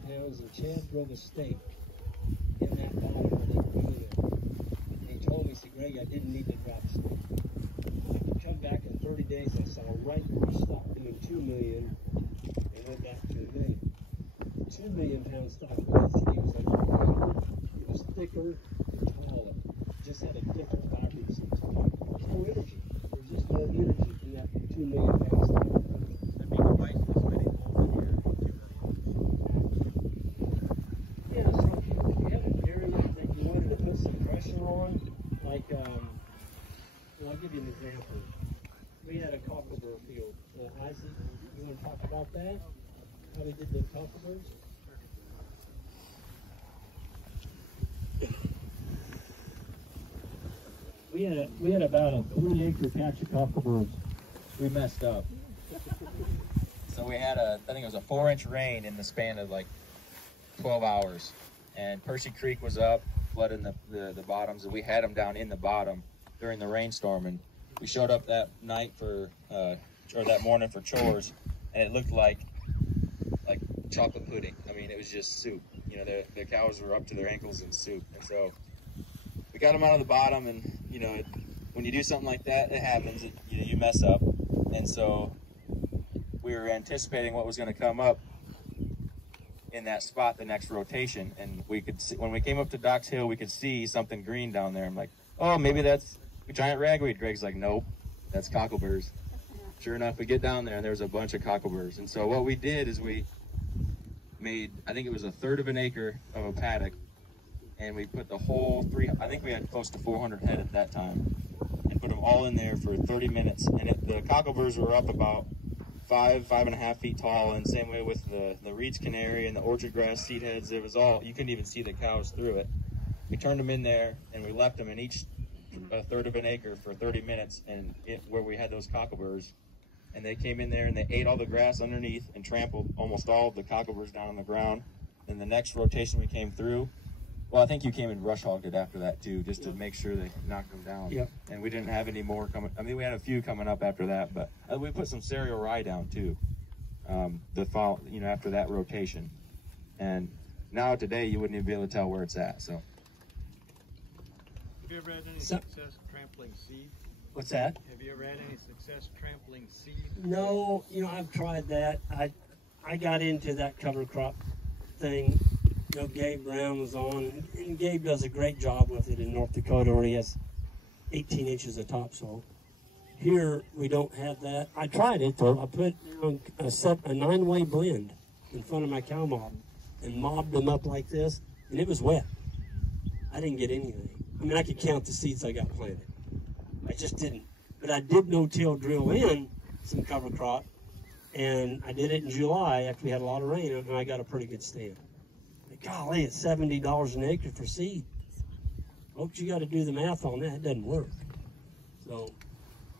pounds, and Chad drove a stake in that bottom where they put it in. And he told me, he said, Greg, I didn't need to drop a stake. I could come back in 30 days, I saw right where we stopped doing 2 million and went back to 1 million. 2 million pound stock density was like, it was thicker and taller. Just had a different vibrancy. There's no energy. There's just no energy in that 2 million pound stock. That'd be the price of spending more than your 2 million. Yeah, so if you had an area that you wanted to put some pressure on, like, well, I'll give you an example. We had a cocklebur field. Isaac, you want to talk about that? How we did the cockleburs? We had about a 40-acre patch of cockleburs. We messed up. So we had I think it was a 4-inch rain in the span of like 12 hours. And Percy Creek was up, flooding the bottoms, and we had them down in the bottom during the rainstorm. And we showed up that night or that morning for chores, and it looked like chocolate pudding. I mean, it was just soup. You know, the cows were up to their ankles in soup. And so we got them out of the bottom, and you know, when you do something like that, it happens. You mess up. And so we were anticipating what was going to come up in that spot the next rotation, and we could see, when we came up to Doc's Hill, we could see something green down there. I'm like, oh, maybe that's a giant ragweed. Greg's like, nope, that's cockleburs. Sure enough, we get down there and there was a bunch of cockleburs. And so what we did is we made, I think it was 1/3 of an acre of a paddock, and we put the whole I think we had close to 400 head at that time, and put them all in there for 30 minutes. And the cockleburs were up about 5.5 feet tall, and same way with the Reed's Canary and the orchard grass seed heads. It was all, you couldn't even see the cows through it. We turned them in there, and we left them in each 1/3 of an acre for 30 minutes, and where we had those cockleburs. And they came in there and they ate all the grass underneath and trampled almost all of the cockleburs down on the ground. And the next rotation we came through, well, I think you came and rush hogged it after that too, just to make sure they knocked them down. Yep. And we didn't have any more coming. I mean, we had a few coming up after that, but we put some cereal rye down too. After that rotation. And now today you wouldn't even be able to tell where it's at. So. Have you ever had any success trampling seed? What's that? Have you ever had any success trampling seed? No, I've tried that. I got into that cover crop thing. Gabe Brown was on, and Gabe does a great job with it in North Dakota, where he has 18 inches of topsoil. Here, we don't have that. I tried it, though. I put down a 9-way blend in front of my cow mob and mobbed them up like this, and it was wet. I didn't get anything. I mean, I could count the seeds I got planted. I just didn't. But I did no-till drill in some cover crop, and I did it in July after we had a lot of rain, and I got a pretty good stand. But golly, it's $70 an acre for seed. Folks, you got to do the math on that. It doesn't work. So,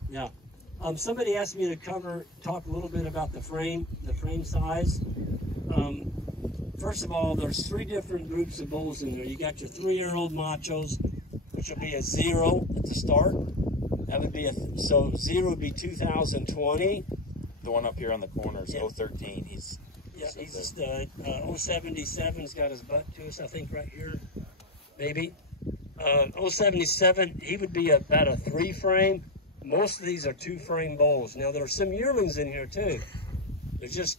yeah. Somebody asked me to talk a little bit about the frame size. First of all, there's 3 different groups of bulls in there. You got your 3-year-old machos, which will be a 0 at the start. That would be so 0 would be 2020. The one up here on the corner is Yeah. 013. He's He's 077's got his butt to us, I think, right here, maybe. 077, he would be about a 3 frame. Most of these are 2 frame bulls. Now, there are some yearlings in here, too. They're just,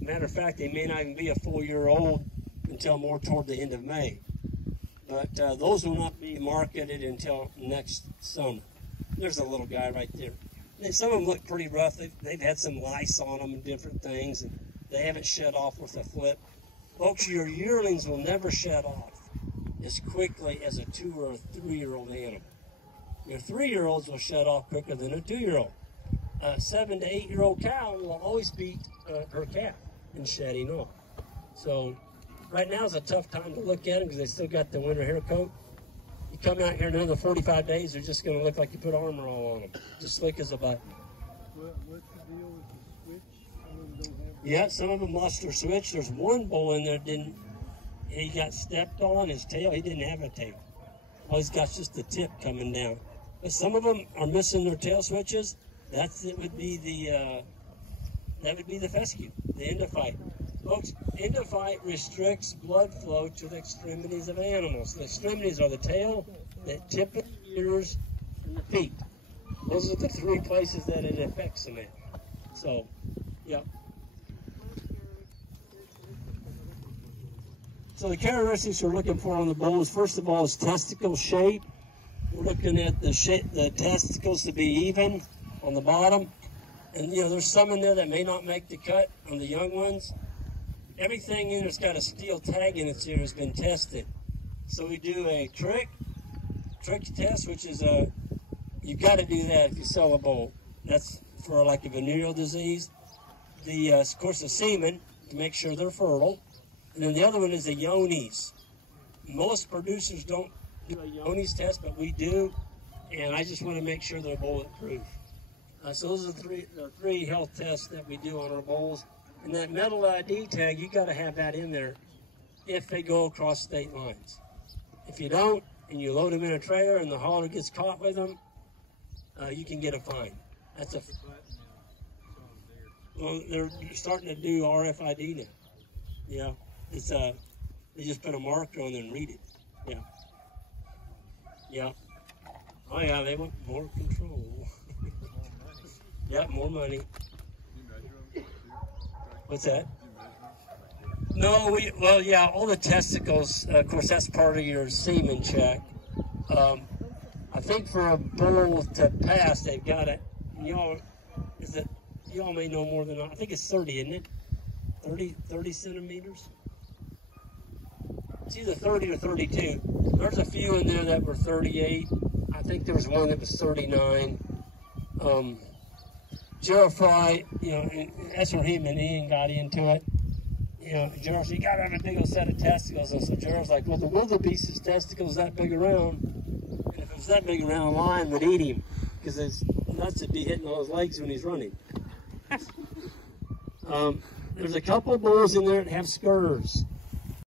matter of fact, they may not even be a full year old until more toward the end of May. But those will not be marketed until next summer. There's a little guy right there. And some of them look pretty rough. They've had some lice on them and different things, and they haven't shed off with a flip. Folks, your yearlings will never shed off as quickly as a 2 or a 3-year-old animal. Your 3-year-olds will shed off quicker than a 2-year-old. A 7 to 8-year-old cow will always beat her calf in shedding off. So right now is a tough time to look at them because they still got the winter hair coat. You come out here in another 45 days, they're just going to look like you put armor all on them, just slick as a button. What's the deal with the switch? Some of them don't have. Yeah, some of them lost their switch. There's one bull in there he got stepped on his tail. He didn't have a tail. All he's got just the tip coming down. But some of them are missing their tail switches. That would be the fescue, the end of fight. Folks, endophyte restricts blood flow to the extremities of animals. The extremities are the tail, the tip of the ears, and the feet. Those are the three places that it affects them in. So, yeah. So the characteristics we're looking for on the bulls, first of all, is testicle shape. We're looking at the testicles to be even on the bottom. And, you know, there's some in there that may not make the cut on the young ones. Everything in there's got a steel tag in its ear has been tested. So we do a trick test, which is you've got to do that if you sell a bull. That's for like a venereal disease. Of course, the semen to make sure they're fertile. And then the other one is the yonis. Most producers don't do a yonis test, but we do. And I just want to make sure they're bulletproof. So those are the three health tests that we do on our bulls. And that metal ID tag, you got to have that in there if they go across state lines. If you don't, and you load them in a trailer and the hauler gets caught with them, you can get a fine. That's well, they're starting to do RFID now. Yeah, it's they just put a marker on there and read it. Yeah, yeah. Oh yeah, they want more control. Yeah, more money. What's that? No, well, yeah, all the testicles, of course, that's part of your semen check. I think for a bull to pass, they've got it. Y'all may know more than I think it's 30, isn't it? 30 centimeters? It's either 30 or 32. There's a few in there that were 38. I think there was one that was 39. Gerald Fry, you know, that's where him and Ian got into it. You know, Gerald's, you got to have a big old set of testicles. And so Gerald's like, well, the wildebeest's testicles that big around. And if it was that big around, a lion would eat him because his nuts would be hitting all his legs when he's running. There's a couple bulls in there that have spurs.